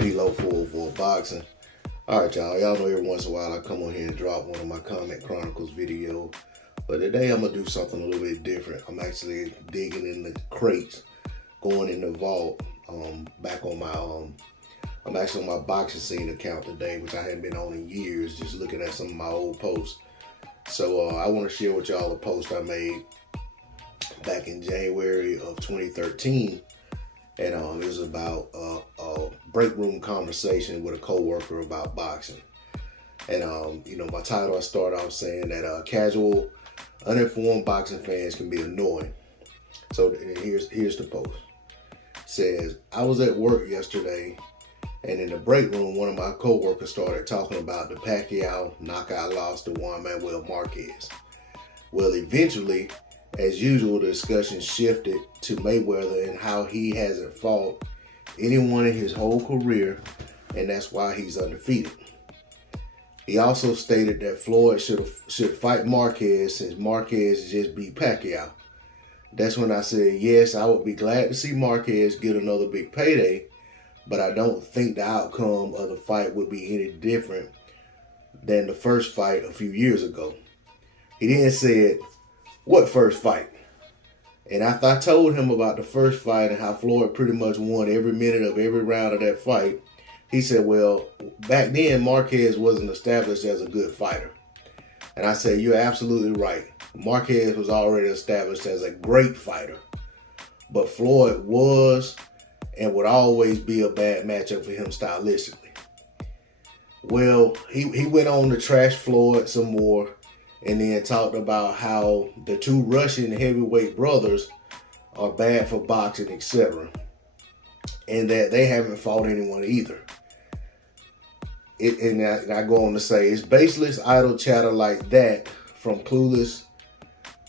P-Low for boxing. Alright, y'all know every once in a while I come on here and drop one of my Comment Chronicles video. But today I'm going to do something a little bit different. I'm actually digging in the crates, going in the vault, back on my, I'm actually on my boxing scene account today, which I hadn't been on in years, just looking at some of my old posts. So I want to share with y'all a post I made back in January of 2013. And it was about a break room conversation with a coworker about boxing. And my title, I started off saying that casual, uninformed boxing fans can be annoying. So here's the post. It says, I was at work yesterday, and in the break room, one of my coworkers started talking about the Pacquiao knockout loss to Juan Manuel Marquez. Well, eventually, as usual, the discussion shifted to Mayweather and how he hasn't fought anyone in his whole career, and that's why he's undefeated. He also stated that Floyd should fight Marquez since Marquez just beat Pacquiao. That's when I said, yes, I would be glad to see Marquez get another big payday, but I don't think the outcome of the fight would be any different than the first fight a few years ago. He then said, what first fight? And after I told him about the first fight and how Floyd pretty much won every minute of every round of that fight, he said, well, back then Marquez wasn't established as a good fighter. And I said, you're absolutely right. Marquez was already established as a great fighter. But Floyd was and would always be a bad matchup for him stylistically. Well, he went on to trash Floyd some more, and then talked about how the two Russian heavyweight brothers are bad for boxing, etc. And that they haven't fought anyone either. And I go on to say, it's baseless, idle chatter like that from clueless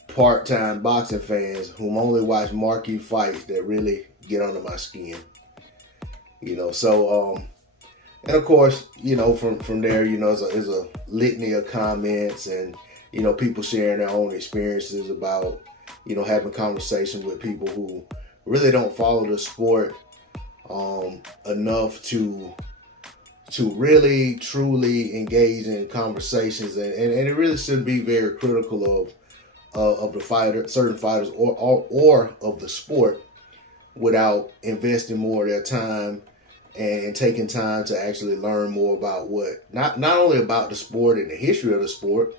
part-time boxing fans whom only watch marquee fights that really get under my skin. And of course, from there, is a litany of comments and people sharing their own experiences about, having conversations with people who really don't follow the sport enough to really truly engage in conversations, and it really shouldn't be very critical of the certain fighters or of the sport without investing more of their time and taking time to actually learn more about not only about the sport and the history of the sport,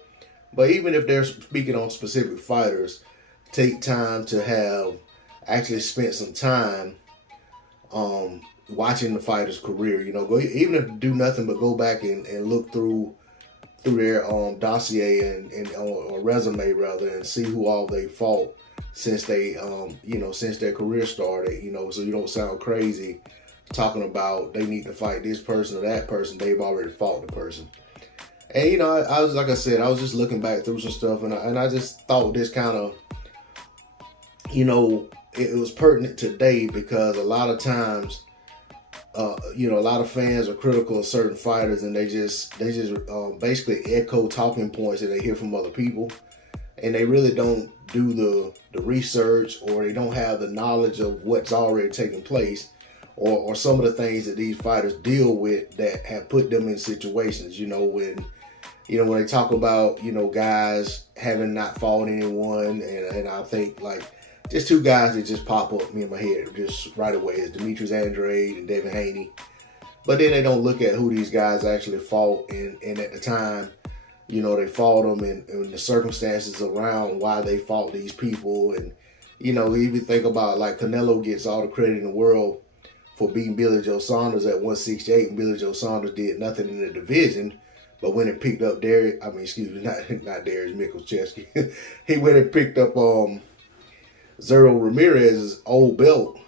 but even if they're speaking on specific fighters, take time to have actually spent some time watching the fighter's career. Even if do nothing but go back and look through their dossier or resume rather, and see who all they fought since they since their career started. So you don't sound crazy talking about they need to fight this person or that person. They've already fought the person. And I was, like I said, I was just looking back through some stuff, and I just thought this kind of, it was pertinent today, because a lot of times, a lot of fans are critical of certain fighters, and they just basically echo talking points that they hear from other people, and they really don't do the research, or they don't have the knowledge of what's already taking place, or some of the things that these fighters deal with that have put them in situations, when they talk about, guys having not fought anyone, and I think like just two guys that just pop up in my head just right away is Demetrius Andrade and Devin Haney. But then they don't look at who these guys actually fought, and at the time, they fought them, and the circumstances around why they fought these people. And, even think about like Canelo gets all the credit in the world for beating Billy Joe Saunders at 168, and Billy Joe Saunders did nothing in the division. But when it picked up not Darius Mikucheski. He went and picked up Zero Ramirez's old belt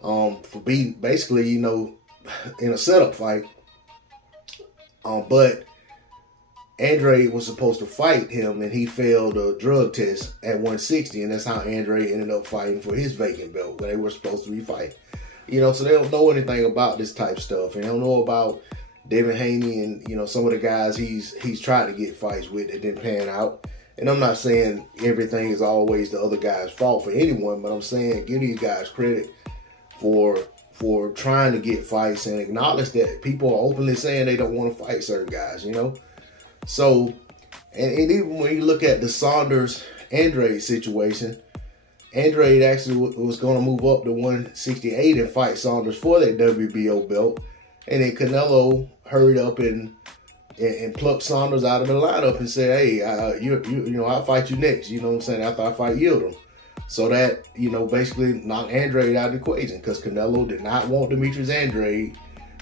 for being basically, in a setup fight. But Andre was supposed to fight him, and he failed a drug test at 160, and that's how Andre ended up fighting for his vacant belt when they were supposed to be fighting. So they don't know anything about this type of stuff, and they don't know about Devin Haney and some of the guys he's tried to get fights with that didn't pan out. And I'm not saying everything is always the other guy's fault for anyone, but I'm saying give these guys credit for for trying to get fights and acknowledge that people are openly saying they don't want to fight certain guys, you know? So, and even when you look at the Saunders-Andrade situation, Andrade actually was going to move up to 168 and fight Saunders for that WBO belt. And then Canelo hurried up and plucked Saunders out of the lineup and said, hey, I'll fight you next, you know what I'm saying, after I fight Yildirim. So that, you know, basically knocked Andrade out of the equation because Canelo did not want Demetrius Andrade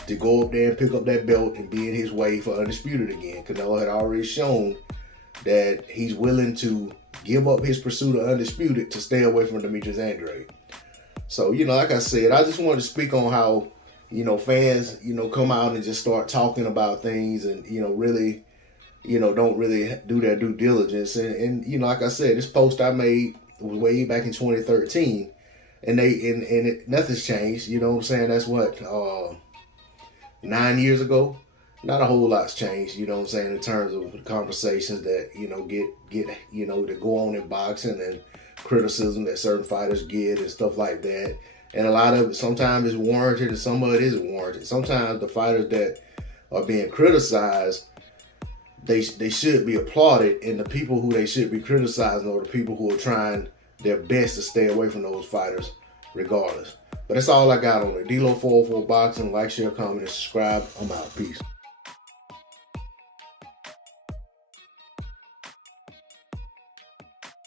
to go up there and pick up that belt and be in his way for Undisputed again. Canelo had already shown that he's willing to give up his pursuit of Undisputed to stay away from Demetrius Andrade. So, you know, like I said, I just wanted to speak on how, you know, fans, you know, come out and just start talking about things and, you know, really, you know, don't really do their due diligence. And you know, like I said, this post I made was way back in 2013, and nothing's changed. You know what I'm saying? That's what, 9 years ago. Not a whole lot's changed. You know what I'm saying, in terms of the conversations that, you know, get you know, that go on in boxing and criticism that certain fighters get and stuff like that. And a lot of it sometimes is warranted and some of it isn't warranted. Sometimes the fighters that are being criticized, they should be applauded, and the people who they should be criticizing are the people who are trying their best to stay away from those fighters regardless. But that's all I got on it. D-Lo 404 Boxing. Like, share, comment, and subscribe. I'm out. Peace.